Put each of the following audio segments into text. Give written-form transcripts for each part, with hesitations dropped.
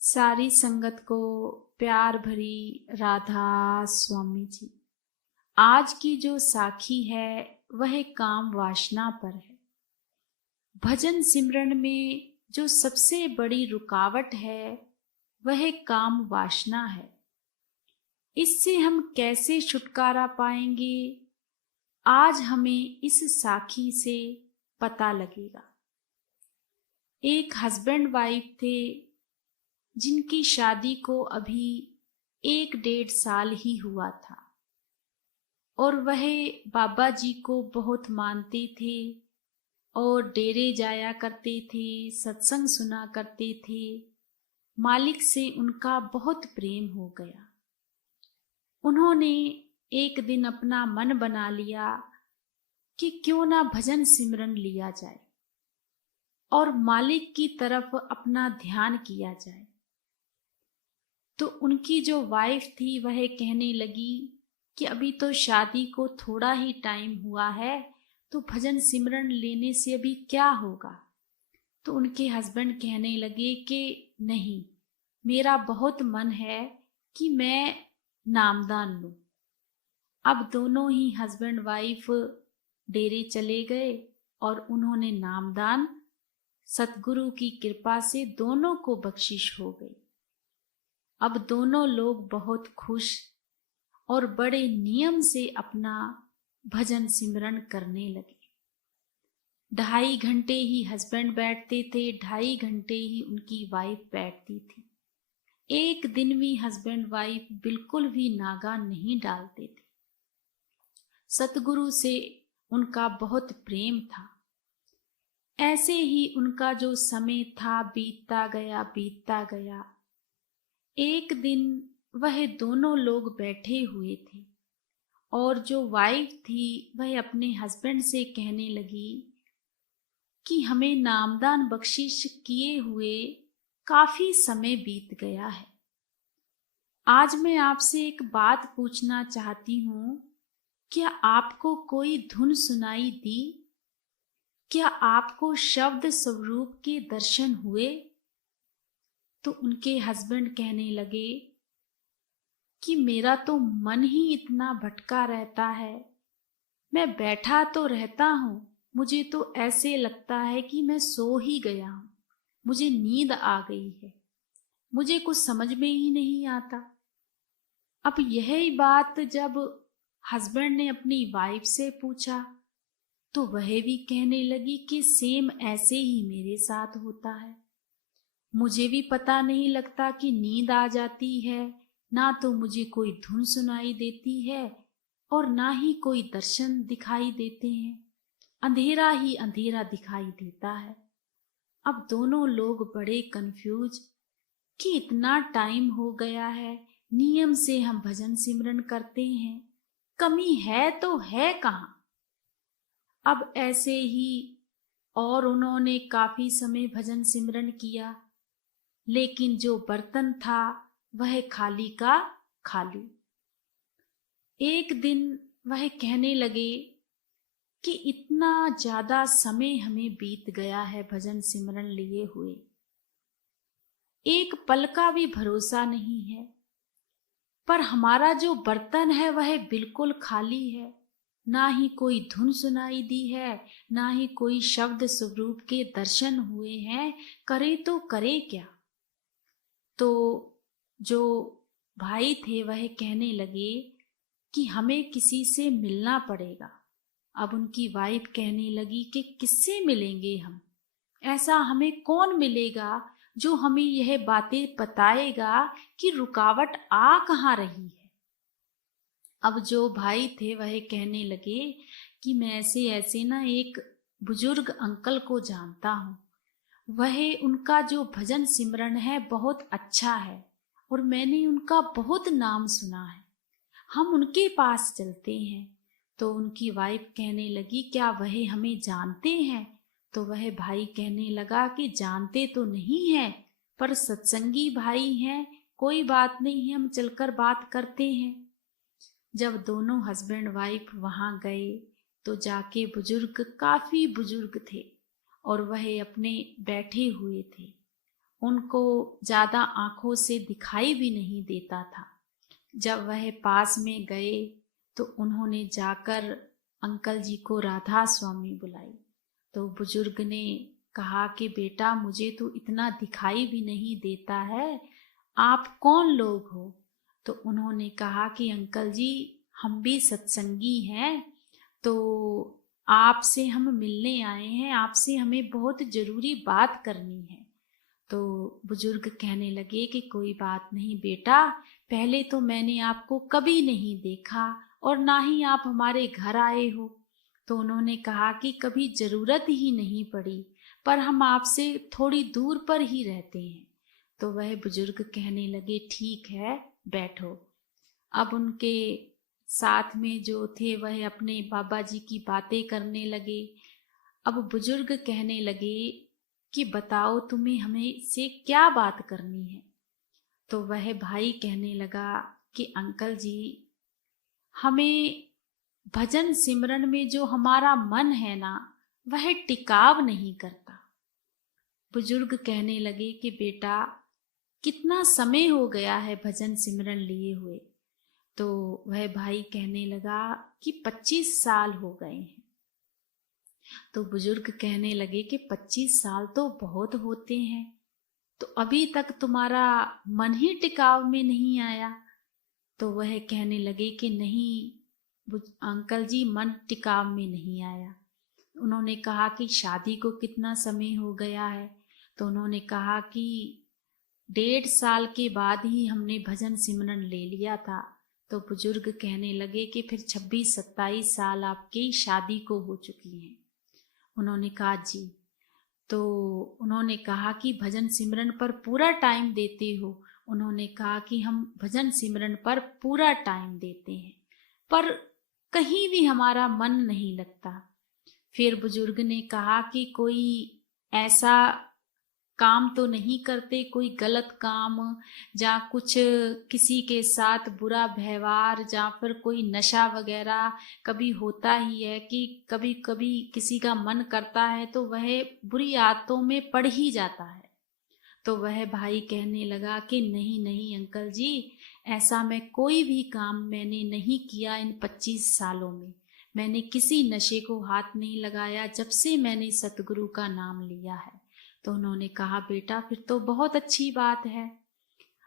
सारी संगत को प्यार भरी राधा स्वामी जी। आज की जो साखी है वह काम वासना पर है। भजन सिमरन में जो सबसे बड़ी रुकावट है वह काम वासना है। इससे हम कैसे छुटकारा पाएंगे, आज हमें इस साखी से पता लगेगा। एक हस्बैंड वाइफ थे जिनकी शादी को अभी 1-1.5 साल ही हुआ था और वह बाबा जी को बहुत मानते थे और डेरे जाया करते थे, सत्संग सुना करते थे। मालिक से उनका बहुत प्रेम हो गया। उन्होंने एक दिन अपना मन बना लिया कि क्यों ना भजन सिमरन लिया जाए और मालिक की तरफ अपना ध्यान किया जाए। तो उनकी जो वाइफ थी वह कहने लगी कि अभी तो शादी को थोड़ा ही टाइम हुआ है, तो भजन सिमरन लेने से अभी क्या होगा। तो उनके हस्बैंड कहने लगे कि नहीं, मेरा बहुत मन है कि मैं नामदान लूं। अब दोनों ही हस्बैंड वाइफ डेरे चले गए और उन्होंने नामदान, सतगुरु की कृपा से दोनों को बख्शिश हो गई। अब दोनों लोग बहुत खुश और बड़े नियम से अपना भजन सिमरन करने लगे। 2.5 घंटे ही हस्बैंड बैठते थे, 2.5 घंटे ही उनकी वाइफ बैठती थी। एक दिन भी हस्बैंड वाइफ बिल्कुल भी नागा नहीं डालते थे। सतगुरु से उनका बहुत प्रेम था। ऐसे ही उनका जो समय था बीतता गया। एक दिन वह दोनों लोग बैठे हुए थे और जो वाइफ थी वह अपने हस्बैंड से कहने लगी कि हमें नामदान बख्शिश किए हुए काफी समय बीत गया है। आज मैं आपसे एक बात पूछना चाहती हूँ, क्या आपको कोई धुन सुनाई दी? क्या आपको शब्द स्वरूप के दर्शन हुए? तो उनके हस्बैंड कहने लगे कि मेरा तो मन ही इतना भटका रहता है, मैं बैठा तो रहता हूँ, मुझे तो ऐसे लगता है कि मैं सो ही गया हूँ, मुझे नींद आ गई है, मुझे कुछ समझ में ही नहीं आता। अब यही बात जब हस्बैंड ने अपनी वाइफ से पूछा तो वह भी कहने लगी कि सेम ऐसे ही मेरे साथ होता है, मुझे भी पता नहीं लगता कि नींद आ जाती है, ना तो मुझे कोई धुन सुनाई देती है और ना ही कोई दर्शन दिखाई देते हैं, अंधेरा ही अंधेरा दिखाई देता है। अब दोनों लोग बड़े कंफ्यूज कि इतना टाइम हो गया है, नियम से हम भजन सिमरन करते हैं, कमी है तो है कहाँ। अब ऐसे ही और उन्होंने काफी समय भजन सिमरन किया, लेकिन जो बर्तन था वह खाली का खाली। एक दिन वह कहने लगे कि इतना ज्यादा समय हमें बीत गया है भजन सिमरन लिए हुए, एक पल का भी भरोसा नहीं है, पर हमारा जो बर्तन है वह बिल्कुल खाली है, ना ही कोई धुन सुनाई दी है, ना ही कोई शब्द स्वरूप के दर्शन हुए हैं, करे तो करे क्या। तो जो भाई थे वह कहने लगे कि हमें किसी से मिलना पड़ेगा। अब उनकी वाइफ कहने लगी कि किससे मिलेंगे हम, ऐसा हमें कौन मिलेगा जो हमें यह बातें बताएगा कि रुकावट आ कहाँ रही है। अब जो भाई थे वह कहने लगे कि मैं ऐसे ऐसे ना एक बुजुर्ग अंकल को जानता हूँ, वह उनका जो भजन सिमरन है बहुत अच्छा है और मैंने उनका बहुत नाम सुना है, हम उनके पास चलते हैं। तो उनकी वाइफ कहने लगी क्या वह हमें जानते हैं? तो वह भाई कहने लगा कि जानते तो नहीं हैं, पर सत्संगी भाई हैं, कोई बात नहीं है, हम चलकर बात करते हैं। जब दोनों हस्बैंड वाइफ वहां गए तो जाके बुजुर्ग काफी बुजुर्ग थे और वह अपने बैठे हुए थे उनको ज्यादा आंखों से दिखाई भी नहीं देता था। जब वह पास में गए तो उन्होंने जाकर अंकल जी को राधा स्वामी बुलाई। तो बुजुर्ग ने कहा कि बेटा, मुझे तो इतना दिखाई भी नहीं देता है, आप कौन लोग हो? तो उन्होंने कहा कि अंकल जी, हम भी सत्संगी हैं, तो आपसे हम मिलने आए हैं, आपसे हमें बहुत जरूरी बात करनी है। तो बुजुर्ग कहने लगे कि कोई बात नहीं बेटा, पहले तो मैंने आपको कभी नहीं देखा और ना ही आप हमारे घर आए हो। तो उन्होंने कहा कि कभी जरूरत ही नहीं पड़ी, पर हम आपसे थोड़ी दूर पर ही रहते हैं। तो वह बुजुर्ग कहने लगे ठीक है, बैठो। अब उनके साथ में जो थे वह अपने बाबा जी की बातें करने लगे। अब बुजुर्ग कहने लगे कि बताओ तुम्हें हमें से क्या बात करनी है? तो वह भाई कहने लगा कि अंकल जी, हमें भजन सिमरन में जो हमारा मन है ना, वह टिकाव नहीं करता। बुजुर्ग कहने लगे कि बेटा, कितना समय हो गया है भजन सिमरन लिए हुए? तो वह भाई कहने लगा कि 25 साल हो गए हैं। तो बुजुर्ग कहने लगे कि 25 साल तो बहुत होते हैं, तो अभी तक तुम्हारा मन ही टिकाव में नहीं आया? तो वह कहने लगे कि नहीं अंकल जी, मन टिकाव में नहीं आया। उन्होंने कहा कि शादी को कितना समय हो गया है? तो उन्होंने कहा कि 1.5 साल के बाद ही हमने भजन सिमरन ले लिया था। तो बुजुर्ग कहने लगे कि फिर 26-27 साल आपकी शादी को हो चुकी हैं। उन्होंने कहा जी। तो उन्होंने कहा कि भजन सिमरन पर पूरा टाइम देते हो? उन्होंने कहा कि हम भजन सिमरन पर पूरा टाइम देते हैं, पर कहीं भी हमारा मन नहीं लगता। फिर बुजुर्ग ने कहा कि कोई ऐसा काम तो नहीं करते, कोई गलत काम, या कुछ किसी के साथ बुरा व्यवहार, या फिर कोई नशा वगैरह? कभी होता ही है कि कभी कभी किसी का मन करता है तो वह बुरी आदतों में पड़ ही जाता है। तो वह भाई कहने लगा कि नहीं नहीं अंकल जी, ऐसा मैं कोई भी काम मैंने नहीं किया इन 25 सालों में। मैंने किसी नशे को हाथ नहीं लगाया जब से मैंने सतगुरु का नाम लिया है। तो उन्होंने कहा बेटा, फिर तो बहुत अच्छी बात है।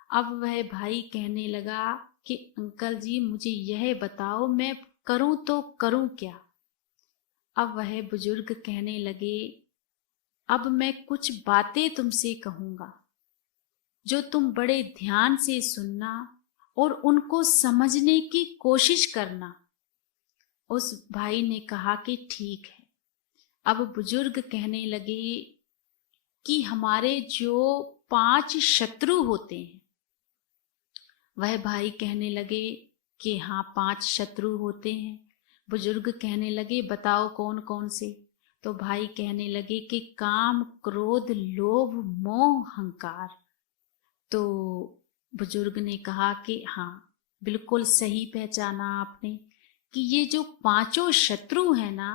अब वह भाई कहने लगा कि अंकल जी, मुझे यह बताओ मैं करूं तो करूं क्या? अब वह बुजुर्ग कहने लगे, अब मैं कुछ बातें तुमसे कहूंगा, जो तुम बड़े ध्यान से सुनना और उनको समझने की कोशिश करना। उस भाई ने कहा कि ठीक है। अब बुजुर्ग कहने लगे कि हमारे जो 5 शत्रु होते हैं। वह भाई कहने लगे कि हाँ, 5 शत्रु होते हैं। बुजुर्ग कहने लगे बताओ कौन कौन से? तो भाई कहने लगे कि काम, क्रोध, लोभ, मोह, अहंकार। तो बुजुर्ग ने कहा कि हाँ, बिल्कुल सही पहचाना आपने कि ये जो 5 शत्रु हैं ना,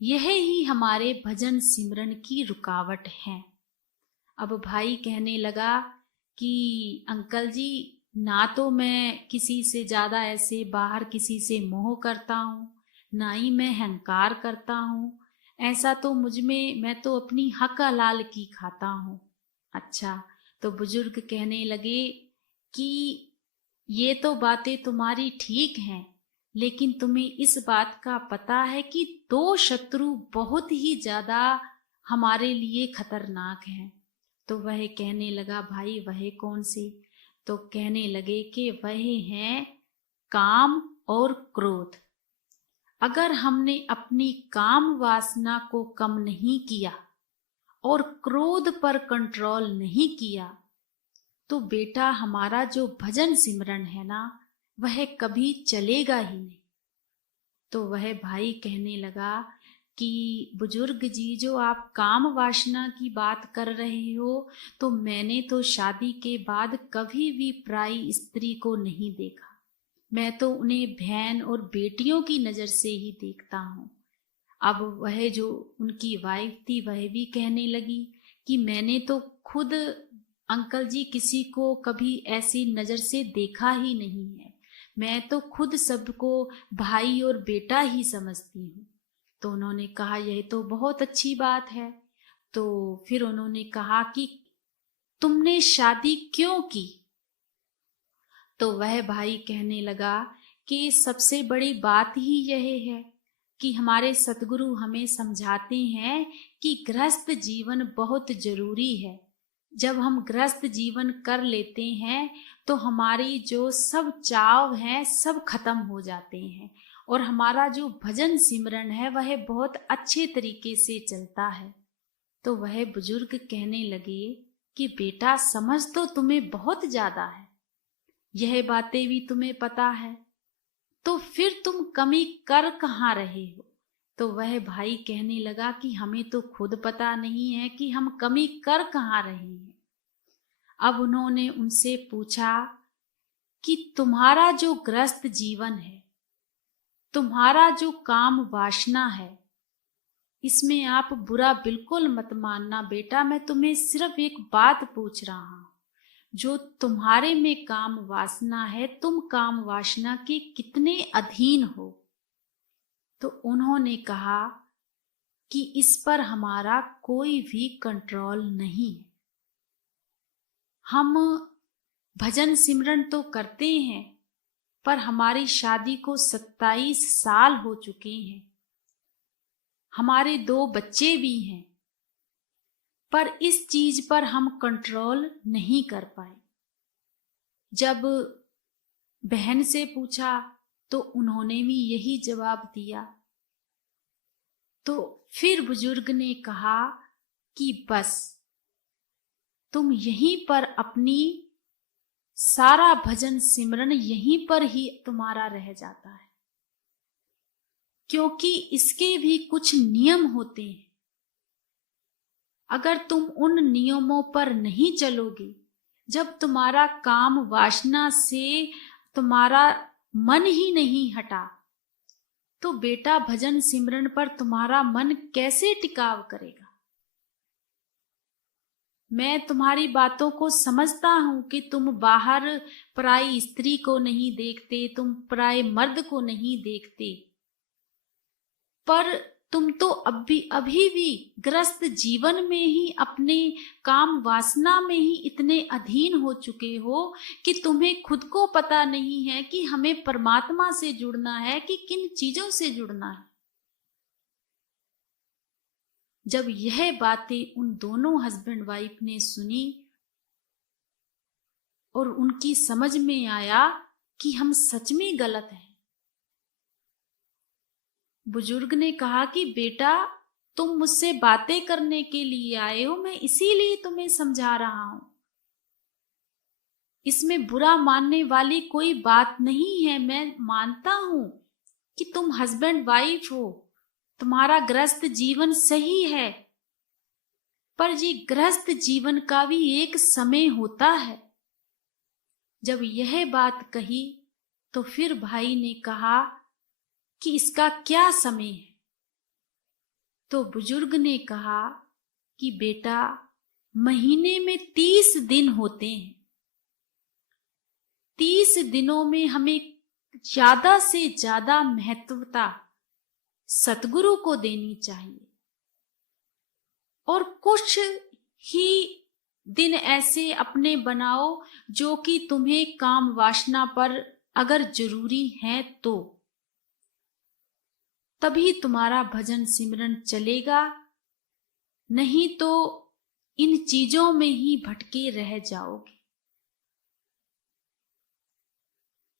यह ही हमारे भजन सिमरन की रुकावट है। अब भाई कहने लगा कि अंकल जी, ना तो मैं किसी से ज्यादा ऐसे बाहर किसी से मोह करता हूँ, ना ही मैं अहंकार करता हूँ। ऐसा तो मुझ में, मैं तो अपनी हक हलाल की खाता हूँ। अच्छा। तो बुजुर्ग कहने लगे कि ये तो बातें तुम्हारी ठीक हैं, लेकिन तुम्हें इस बात का पता है कि 2 शत्रु बहुत ही ज्यादा हमारे लिए खतरनाक हैं? तो वह कहने लगा भाई वह कौन से? तो कहने लगे कि वह हैं काम और क्रोध। अगर हमने अपनी काम वासना को कम नहीं किया और क्रोध पर कंट्रोल नहीं किया, तो बेटा हमारा जो भजन सिमरन है ना, वह कभी चलेगा ही नहीं। तो वह भाई कहने लगा कि बुजुर्ग जी, जो आप काम वासना की बात कर रहे हो, तो मैंने तो शादी के बाद कभी भी पराई स्त्री को नहीं देखा। मैं तो उन्हें बहन और बेटियों की नजर से ही देखता हूँ। अब वह जो उनकी वाइफ थी, वह भी कहने लगी कि मैंने तो खुद अंकल जी किसी को कभी ऐसी नजर से देखा ही नहीं है। मैं तो खुद सबको भाई और बेटा ही समझती हूँ। तो उन्होंने कहा यह तो बहुत अच्छी बात है। तो फिर उन्होंने कहा कि तुमने शादी क्यों की? तो वह भाई कहने लगा कि सबसे बड़ी बात ही यह है कि हमारे सतगुरु हमें समझाते हैं कि गृहस्थ जीवन बहुत जरूरी है। जब हम गृहस्थ जीवन कर लेते हैं तो हमारी जो सब चाव हैं सब खत्म हो जाते हैं और हमारा जो भजन सिमरन है वह बहुत अच्छे तरीके से चलता है। तो वह बुजुर्ग कहने लगे कि बेटा समझ तो तुम्हें बहुत ज्यादा है, यह बातें भी तुम्हें पता है, तो फिर तुम कमी कर कहाँ रहे हो? तो वह भाई कहने लगा कि हमें तो खुद पता नहीं है कि हम कमी कर कहाँ रहे हैं। अब उन्होंने उनसे पूछा कि तुम्हारा जो ग्रस्त जीवन है, तुम्हारा जो काम वासना है, इसमें आप बुरा बिल्कुल मत मानना बेटा। मैं तुम्हें सिर्फ एक बात पूछ रहा हूं, जो तुम्हारे में काम वासना है, तुम काम वासना के कितने अधीन हो? तो उन्होंने कहा कि इस पर हमारा कोई भी कंट्रोल नहीं है। हम भजन सिमरन तो करते हैं पर हमारी शादी को 27 साल हो चुके हैं, हमारे 2 बच्चे भी हैं, पर इस चीज पर हम कंट्रोल नहीं कर पाए। जब बहन से पूछा तो उन्होंने भी यही जवाब दिया। तो फिर बुजुर्ग ने कहा कि बस तुम यहीं पर अपनी सारा भजन सिमरन यहीं पर ही तुम्हारा रह जाता है, क्योंकि इसके भी कुछ नियम होते हैं। अगर तुम उन नियमों पर नहीं चलोगे, जब तुम्हारा काम वासना से तुम्हारा मन ही नहीं हटा, तो बेटा भजन सिमरन पर तुम्हारा मन कैसे टिकाव करेगा? मैं तुम्हारी बातों को समझता हूं कि तुम बाहर पराई स्त्री को नहीं देखते, तुम पराये मर्द को नहीं देखते, पर तुम तो अभी भी ग्रस्त जीवन में ही अपने काम वासना में ही इतने अधीन हो चुके हो कि तुम्हें खुद को पता नहीं है कि हमें परमात्मा से जुड़ना है कि किन चीजों से जुड़ना है। जब यह बातें उन दोनों हस्बैंड वाइफ ने सुनी और उनकी समझ में आया कि हम सच में गलत हैं, बुजुर्ग ने कहा कि बेटा तुम मुझसे बातें करने के लिए आए हो, मैं इसीलिए तुम्हें समझा रहा हूं। इसमें बुरा मानने वाली कोई बात नहीं है। मैं मानता हूं कि तुम हस्बैंड वाइफ हो, तुम्हारा गृहस्थ जीवन सही है, पर ये गृहस्थ जीवन का भी एक समय होता है। जब यह बात कही तो फिर भाई ने कहा कि इसका क्या समय है? तो बुजुर्ग ने कहा कि बेटा महीने में 30 दिन होते हैं, 30 दिनों में हमें ज्यादा से ज्यादा महत्वता सतगुरु को देनी चाहिए और कुछ ही दिन ऐसे अपने बनाओ जो कि तुम्हें काम वासना पर अगर जरूरी है तो तभी तुम्हारा भजन सिमरन चलेगा, नहीं तो इन चीजों में ही भटके रह जाओगे।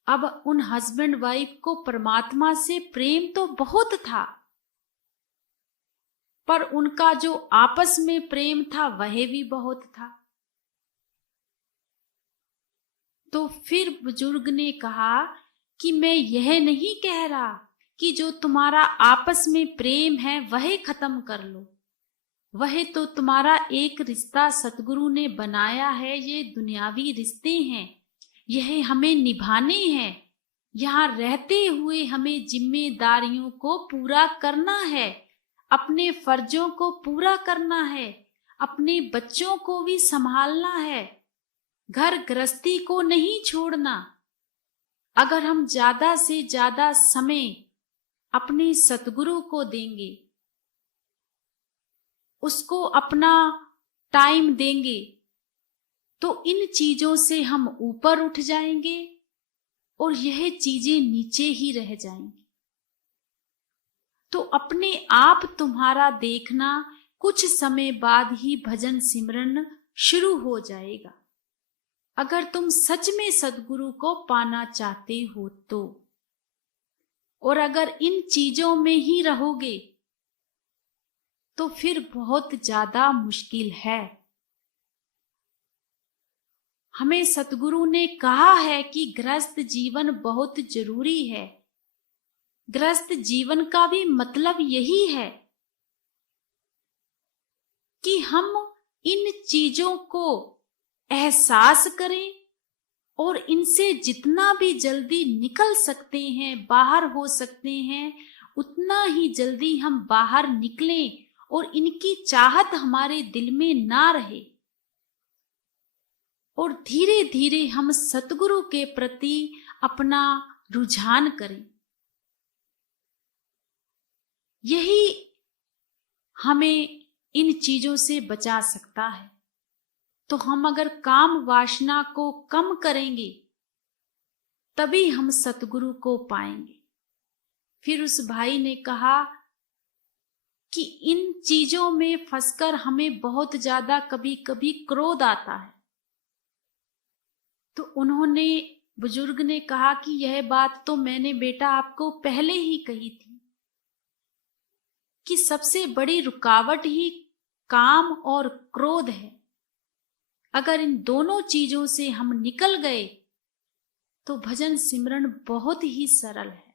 अब उन हस्बैंड वाइफ को परमात्मा से प्रेम तो बहुत था, पर उनका जो आपस में प्रेम था वह भी बहुत था। तो फिर बुजुर्ग ने कहा कि मैं यह नहीं कह रहा कि जो तुम्हारा आपस में प्रेम है वह खत्म कर लो, वह तो तुम्हारा एक रिश्ता सतगुरु ने बनाया है। ये दुनियावी रिश्ते हैं, यह हमें निभाने हैं। यहाँ रहते हुए हमें जिम्मेदारियों को पूरा करना है, अपने फर्जों को पूरा करना है, अपने बच्चों को भी संभालना है, घर गृहस्थी को नहीं छोड़ना। अगर हम ज्यादा से ज्यादा समय अपने सतगुरु को देंगे, उसको अपना टाइम देंगे, तो इन चीजों से हम ऊपर उठ जाएंगे और यह चीजें नीचे ही रह जाएंगी। तो अपने आप तुम्हारा देखना कुछ समय बाद ही भजन सिमरन शुरू हो जाएगा, अगर तुम सच में सद्गुरु को पाना चाहते हो तो। और अगर इन चीजों में ही रहोगे तो फिर बहुत ज्यादा मुश्किल है। हमें सतगुरु ने कहा है कि गृहस्थ जीवन बहुत जरूरी है। गृहस्थ जीवन का भी मतलब यही है कि हम इन चीजों को एहसास करें और इनसे जितना भी जल्दी निकल सकते हैं, बाहर हो सकते हैं, उतना ही जल्दी हम बाहर निकलें और इनकी चाहत हमारे दिल में ना रहे। और धीरे धीरे हम सतगुरु के प्रति अपना रुझान करें। यही हमें इन चीजों से बचा सकता है। तो हम अगर काम वासना को कम करेंगे तभी हम सतगुरु को पाएंगे। फिर उस भाई ने कहा कि इन चीजों में फंसकर हमें बहुत ज्यादा कभी कभी क्रोध आता है। तो उन्होंने, बुजुर्ग ने कहा कि यह बात तो मैंने बेटा आपको पहले ही कही थी कि सबसे बड़ी रुकावट ही काम और क्रोध है। अगर इन दोनों चीजों से हम निकल गए तो भजन सिमरन बहुत ही सरल है।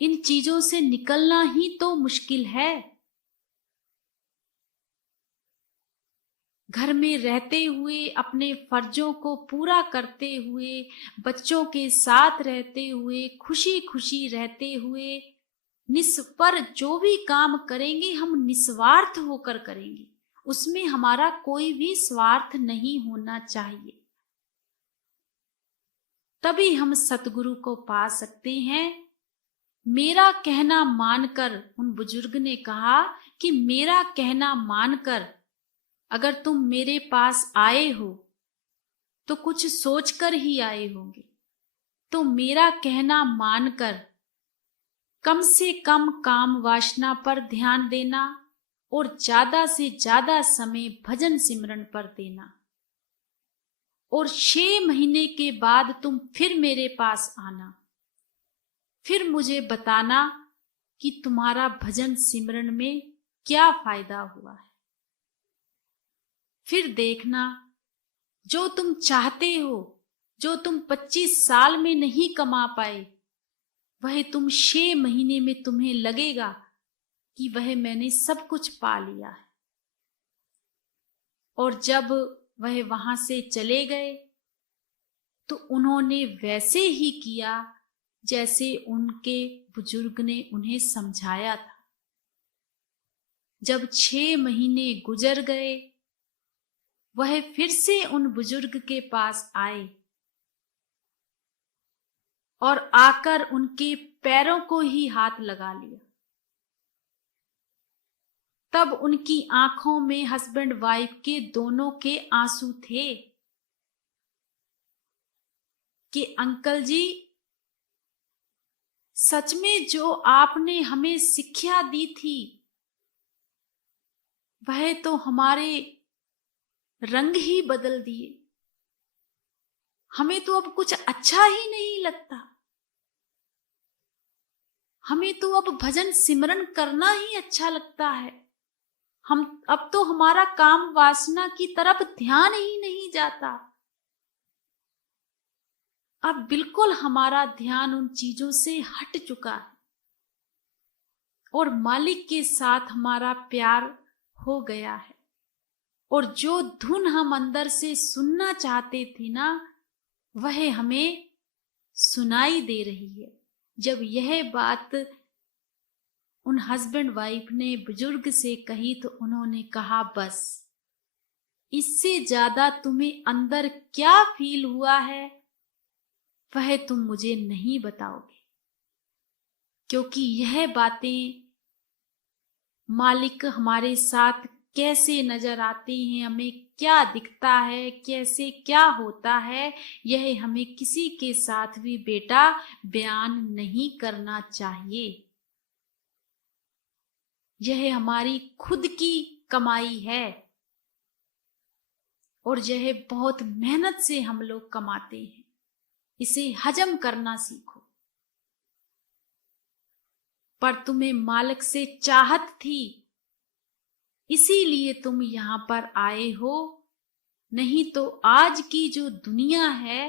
इन चीजों से निकलना ही तो मुश्किल है। घर में रहते हुए, अपने फर्जों को पूरा करते हुए, बच्चों के साथ रहते हुए, खुशी खुशी रहते हुए, निस्पर जो भी काम करेंगे हम निस्वार्थ होकर करेंगे। उसमें हमारा कोई भी स्वार्थ नहीं होना चाहिए। तभी हम सतगुरु को पा सकते हैं। मेरा कहना मानकर, उन बुजुर्ग ने कहा कि मेरा कहना मानकर अगर तुम मेरे पास आए हो तो कुछ सोचकर ही आए होंगे। तो मेरा कहना मानकर कम से कम काम वासना पर ध्यान देना और ज्यादा से ज्यादा समय भजन सिमरन पर देना। और 6 महीने के बाद तुम फिर मेरे पास आना, फिर मुझे बताना कि तुम्हारा भजन सिमरन में क्या फायदा हुआ है। फिर देखना, जो तुम चाहते हो, जो तुम 25 साल में नहीं कमा पाए, वह तुम 6 महीने में तुम्हें लगेगा कि वह मैंने सब कुछ पा लिया है। और जब वह वहां से चले गए तो उन्होंने वैसे ही किया जैसे उनके बुजुर्ग ने उन्हें समझाया था। जब 6 महीने गुजर गए, वह फिर से उन बुजुर्ग के पास आए और आकर उनके पैरों को ही हाथ लगा लिया। तब उनकी आंखों में हस्बैंड वाइफ के दोनों के आंसू थे कि अंकल जी, सच में जो आपने हमें शिक्षा दी थी वह तो हमारे रंग ही बदल दिए। हमें तो अब कुछ अच्छा ही नहीं लगता। हमें तो अब भजन सिमरन करना ही अच्छा लगता है। हम अब तो हमारा काम वासना की तरफ ध्यान ही नहीं जाता। अब बिल्कुल हमारा ध्यान उन चीजों से हट चुका है और मालिक के साथ हमारा प्यार हो गया है। और जो धुन हम अंदर से सुनना चाहते थे ना, वह हमें सुनाई दे रही है। जब यह बात उन हस्बैंड वाइफ ने बुजुर्ग से कही तो उन्होंने कहा, बस इससे ज्यादा तुम्हें अंदर क्या फील हुआ है वह तुम मुझे नहीं बताओगे, क्योंकि यह बातें मालिक हमारे साथ कैसे नजर आते हैं, हमें क्या दिखता है, कैसे क्या होता है, यह हमें किसी के साथ भी बेटा बयान नहीं करना चाहिए। यह हमारी खुद की कमाई है और यह बहुत मेहनत से हम लोग कमाते हैं। इसे हजम करना सीखो। पर तुम्हें मालिक से चाहत थी, इसीलिए तुम यहां पर आए हो। नहीं तो आज की जो दुनिया है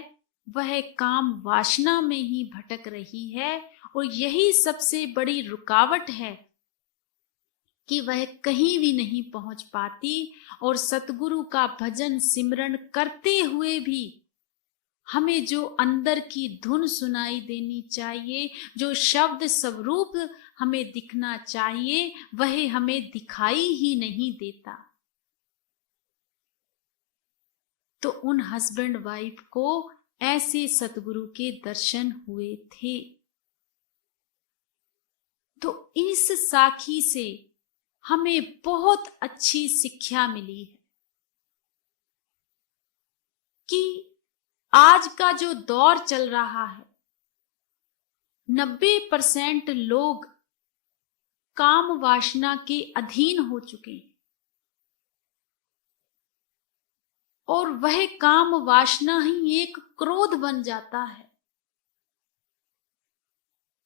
वह काम वासना में ही भटक रही है, और यही सबसे बड़ी रुकावट है कि वह कहीं भी नहीं पहुंच पाती। और सतगुरु का भजन सिमरन करते हुए भी हमें जो अंदर की धुन सुनाई देनी चाहिए, जो शब्द स्वरूप हमें दिखना चाहिए, वह हमें दिखाई ही नहीं देता। तो उन हस्बैंड वाइफ को ऐसे सतगुरु के दर्शन हुए थे। तो इस साखी से हमें बहुत अच्छी शिक्षा मिली है कि आज का जो दौर चल रहा है, 90% लोग काम वासना के अधीन हो चुके हैं, और वह काम वासना ही एक क्रोध बन जाता है।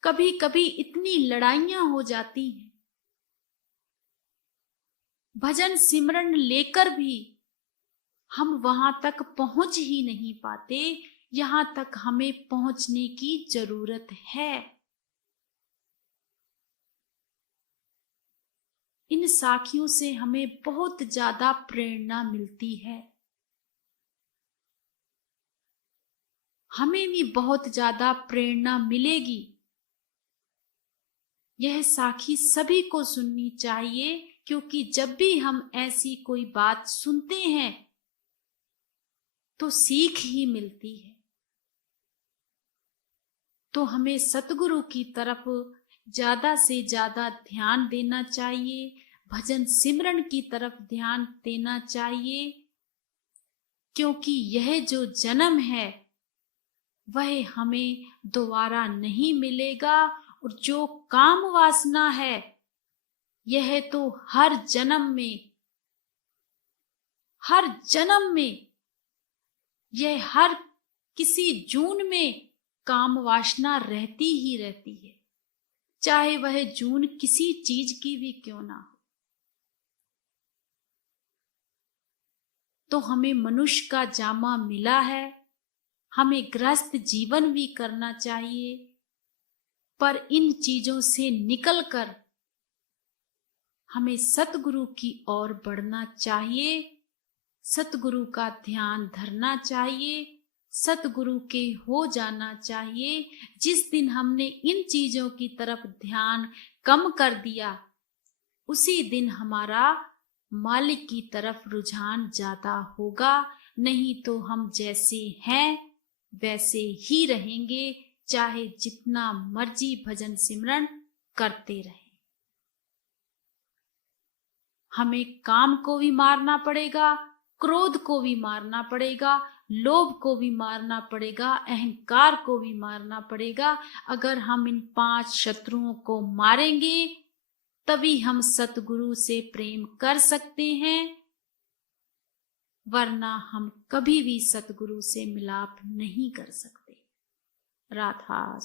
कभी कभी इतनी लड़ाइयां हो जाती हैं, भजन सिमरन लेकर भी हम वहां तक पहुंच ही नहीं पाते, यहां तक हमें पहुंचने की जरूरत है। इन साखियों से हमें बहुत ज्यादा प्रेरणा मिलती है। हमें भी बहुत ज्यादा प्रेरणा मिलेगी। यह साखी सभी को सुननी चाहिए, क्योंकि जब भी हम ऐसी कोई बात सुनते हैं तो सीख ही मिलती है। तो हमें सतगुरु की तरफ ज्यादा से ज्यादा ध्यान देना चाहिए, भजन सिमरन की तरफ ध्यान देना चाहिए, क्योंकि यह जो जन्म है वह हमें दोबारा नहीं मिलेगा। और जो काम वासना है यह तो हर जन्म में यह हर किसी जून में काम वासना रहती ही रहती है, चाहे वह जून किसी चीज की भी क्यों ना हो। तो हमें मनुष्य का जामा मिला है, हमें गृहस्थ जीवन भी करना चाहिए, पर इन चीजों से निकलकर हमें सतगुरु की ओर बढ़ना चाहिए, सतगुरु का ध्यान धरना चाहिए, सतगुरु के हो जाना चाहिए। जिस दिन हमने इन चीजों की तरफ ध्यान कम कर दिया, उसी दिन हमारा मालिक की तरफ रुझान ज्यादा होगा। नहीं तो हम जैसे हैं वैसे ही रहेंगे, चाहे जितना मर्जी भजन सिमरन करते रहे। हमें काम को भी मारना पड़ेगा, क्रोध को भी मारना पड़ेगा, लोभ को भी मारना पड़ेगा, अहंकार को भी मारना पड़ेगा। अगर हम इन 5 शत्रुओं को मारेंगे तभी हम सतगुरु से प्रेम कर सकते हैं, वरना हम कभी भी सतगुरु से मिलाप नहीं कर सकते। राधा।